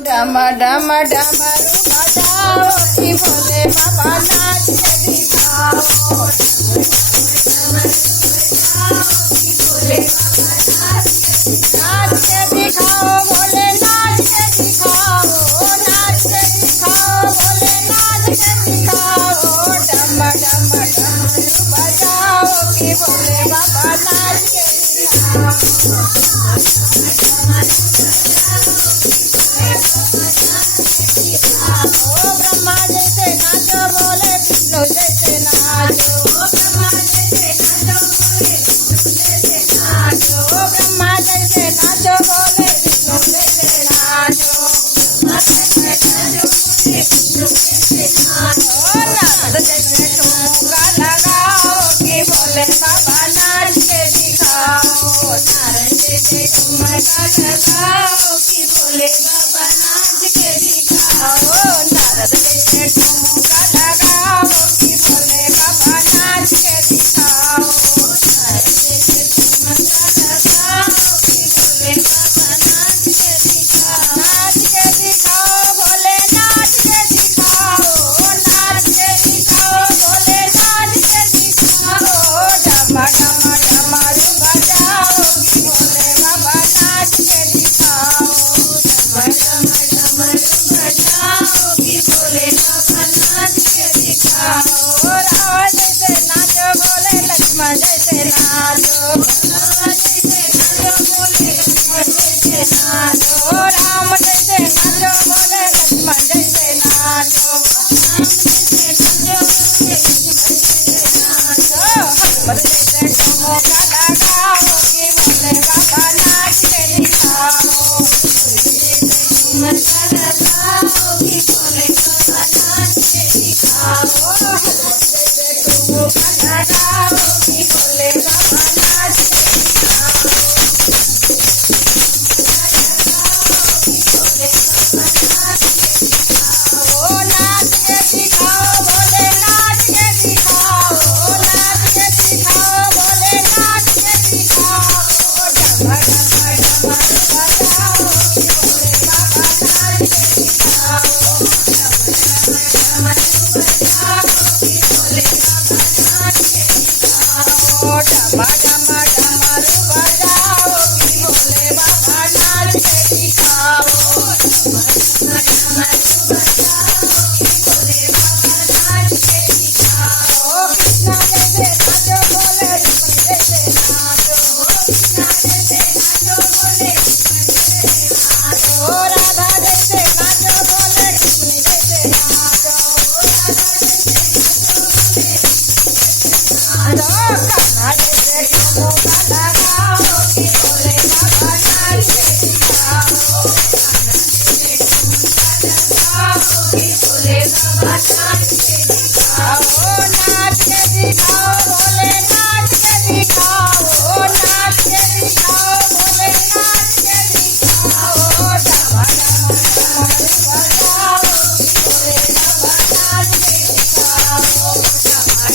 डम डम डमरू बजाओ कि भोले बाबा नाच के दिखाओ। नाच के दिखाओ भोले नाच के दिखाओ। नाच के दिखाओ भोले नाच के दिखाओ। डम डम डमरू बजाओ कि भोले बाबा नाच के दिखाओ। ओ ब्रह्मा जैसे नाचो बोले विष्णु जैसे नाचो। ओ ब्रह्मा जैसे नाचो बोले विष्णु जैसे नाचो। ओ नारद जैसे ठुमका लगाओ कि भोले बाबा नाच के दिखाओ। नारद जैसे ठुमका लगाओ कि भोले बाबा नाच के दिखाओ। नारद जैसे ठुमका लगाओ कि भोले बाबा नाच के दिखाओ। नारद जैसे ठुमका लगाओ कि भोले बाबा नाच के दिखाओ। नाच के दिखाओ भोले नाच के दिखाओ। नाच के दिखाओ भोले नाच के दिखाओ। डम डम डमरू बजाओ कि भोले बाबा नाच के दिखाओ। डम डम डमरू बजाओ कि भोले बाबा नाच के दिखाओ। राम जैसे नाचो बोले लक्ष्मण जैसे नाचो। राम जैसे नाचो बोले लक्ष्मण जैसे नाचो। राम जैसे नाचो बोले लक्ष्मण जैसे नाचो। राम जैसे नाचो बोले लक्ष्मण जैसे नाचो। हनुमत जैसे ठुमका लगाओ कि भोले बाबा नाच के दिखाओ। ठुमका लगाओ कि भोले बाबा नाच के दिखाओ। जैसे ठुमका लगाओ कि भोले बाबा नाच के दिखाओ। नाच के दिखाओ भोले नाच के दिखाओ। नाच के दिखाओ भोले नाच के दिखाओ। डम डम डमरू बजाओ कि भोले बाबा नाच के दिखाओ। डम डम डमरू बजाओ कि भोले बाबा नाच के दिखाओ। डम डम डमरू बजाओ कि भोले बाबा नाच के दिखाओ। कृष्णा जैसे नाचो बोले रुक्मणी जैसे नाचो। कृष्णा जैसे नाचो बोले रुक्मणी जैसे नाचो। राधा जैसे नाचो बोले रुक्मणी जैसे नाचो। राधा जैसे नाचो बोले कान्हा जैसे ठुमका लगाओ कि भोले बाबा नाच के दिखाओ। कान्हा जैसे ठुमका लगाओ कि भोले बाबा नाच के दिखाओ। नाच के दिखाओ भोले नाच के दिखाओ। नाच के दिखाओ भोले नाच के दिखाओ। डम डम डमरू बजाओ कि भोले बाबा नाच के दिखाओ। डम डम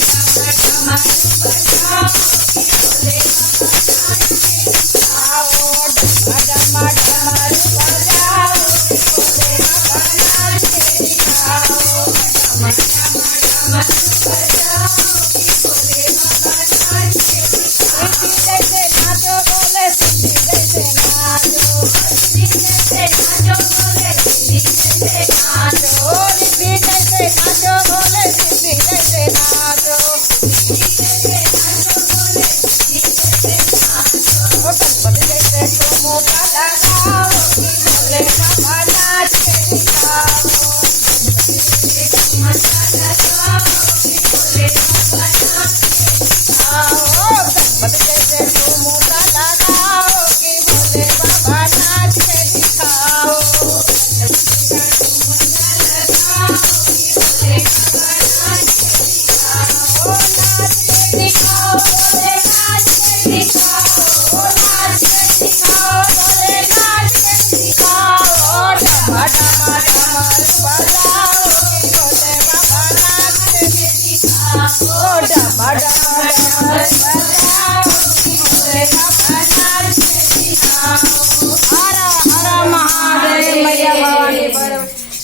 डमरू बजाओ कि भोले बाबा नाच के दिखाओ। डम डम डमरू बजाओ कि भोले बाबा नाच के दिखाओ। डम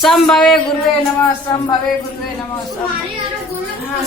संभवे गुरुवे नमः संभवे गुरुवे नमः